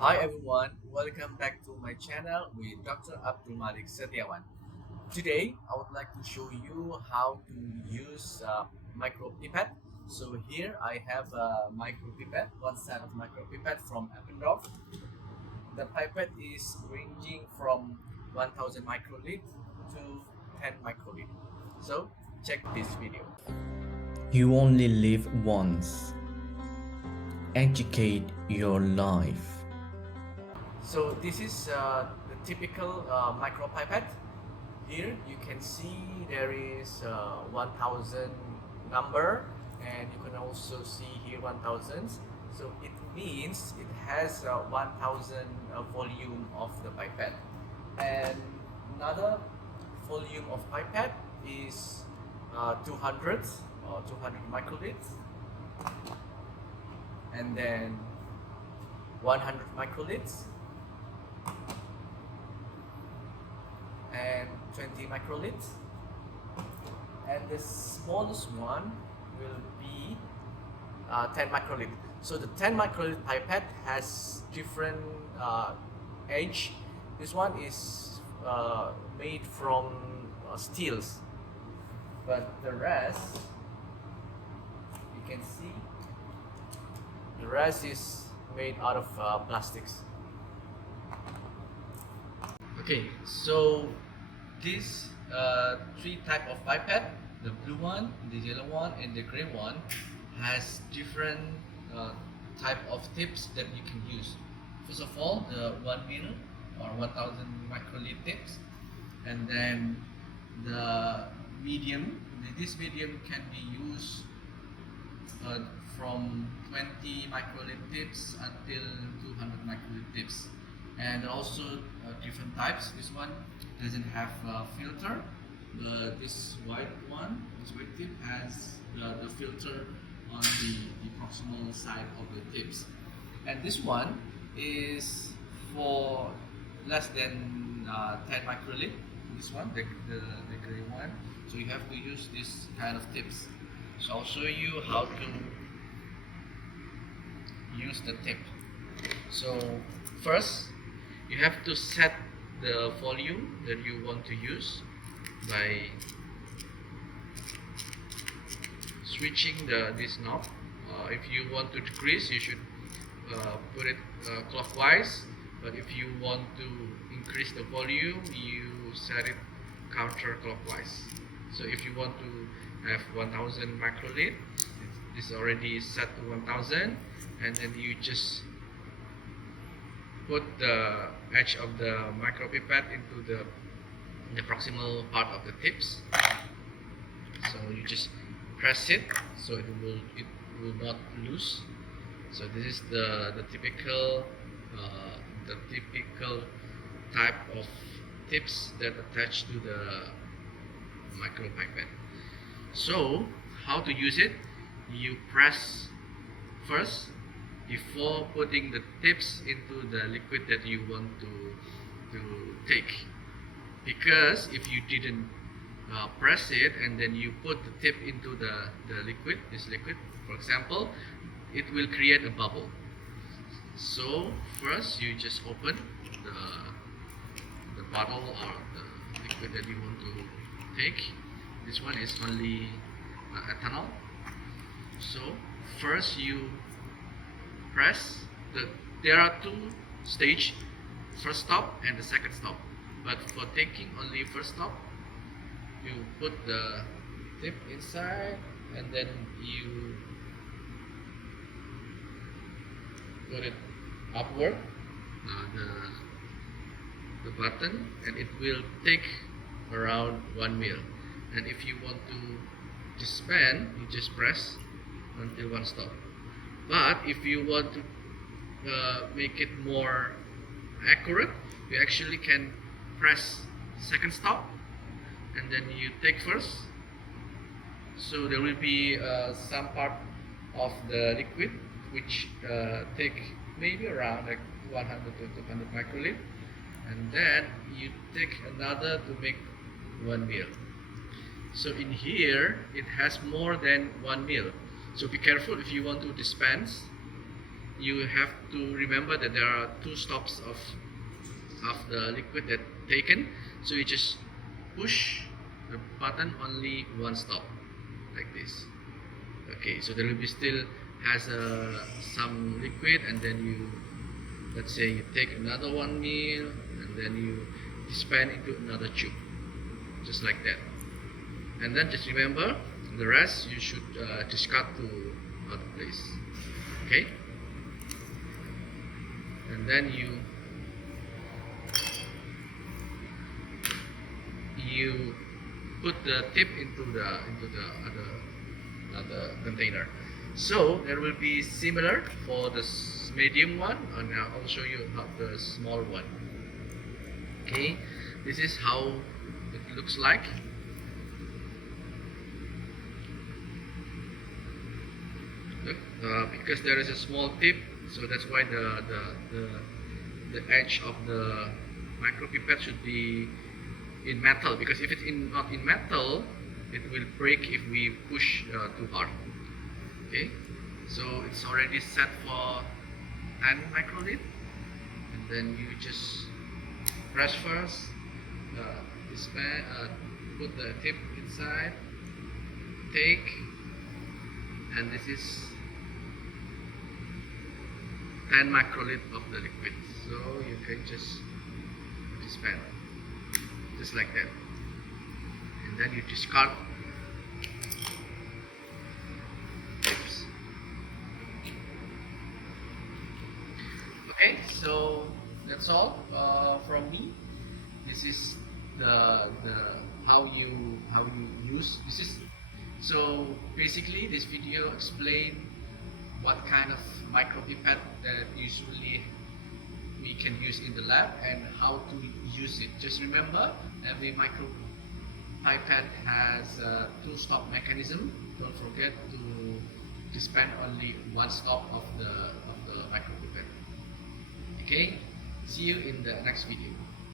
Hi everyone, welcome back to my channel with Dr. Abdul Malik Setiawan. Today I would like to show you how to use micropipette. So here I have a micropipette, one set of micropipette from Eppendorf. The pipette is ranging from 1000 microliter to 10 microliter. So check this video. You only live once. Educate your life. So this is the typical micropipette. Here you can see there is 1000 number, and you can also see here 1000. So it means it has 1000 volume of the pipette. And another volume of pipette is 200 or 200 microliters, and then 100 microliters and 20 microliters, and the smallest one will be 10 microliter. So the 10 microliter pipette has different edge. This one is made from steels, but the rest you can see the rest is made out of plastics. Okay, so these three type of pipette, the blue one, the yellow one, and the gray one, has different uh, type of tips that you can use. First of all, the 1 mil or 1000 microliter tips, and then the medium. This medium can be used uh, from 20 microliter tips until 200 microliter tips, and also different types. This one doesn't have a filter. This white one, this white tip has the filter on the proximal side of the tips, and this one is for less than 10 microliter. This one, the gray one. So you have to use this kind of tips. So I'll show you how to use the tip. So first, you have to set the volume that you want to use by switching this knob. If you want to decrease, you should put it clockwise, but if you want to increase the volume, you set it counterclockwise. So if you want to have 1000 microliter, it's already set to 1000, and then you just put the edge of the micropipette into the proximal part of the tips. So you just press it so it will not loose. So this is the typical type of tips that attach to the micropipette. So how to use it? You press first before putting the tips into the liquid that you want to take, because if you didn't press it and then you put the tip into the liquid, this liquid for example, it will create a bubble. So first you just open the bottle or the liquid that you want to take. This one is only ethanol. So first you press there are two stage, first stop and the second stop, but for taking only first stop, you put the tip inside and then you put it upward, the button, and it will take around 1 mil. And if you want to disband, you just press until one stop. But if you want to make it more accurate, you actually can press second stop and then you take first. So there will be some part of the liquid which take maybe around like 100 to 200 microliter, and then you take another to make 1 mil. So in here it has more than 1 mil. So be careful if you want to dispense. you have to remember that there are 2 stops of the liquid that taken, so you just push the button only 1 stop like this. Okay, so there will be still has some liquid, and then you, let's say you take another 1 ml and then you dispense into another tube, just like that. And then just remember, the rest you should discard to other place. Okay, and then you put the tip into the other container. So there will be similar for the medium one, and now I'll show you how the small one. Okay, this is how it looks like. Look, because there is a small tip, so that's why the edge of the micropipette should be in metal, because if it's not in metal, it will break if we push too hard. Okay, so it's already set for 10 microliter, and then you just press first, put the tip inside, take, and this is 10 microliter of the liquid, so you can just dispense just like that, and then you discard tips. Okay, so that's all from me. This is the how you use this is. So basically this video explain what kind of micropipette that usually we can use in the lab and how to use it. Just remember, every micropipette has a 2-stop mechanism. Don't forget to dispense only 1 stop of the micropipette. Okay, see you in the next video.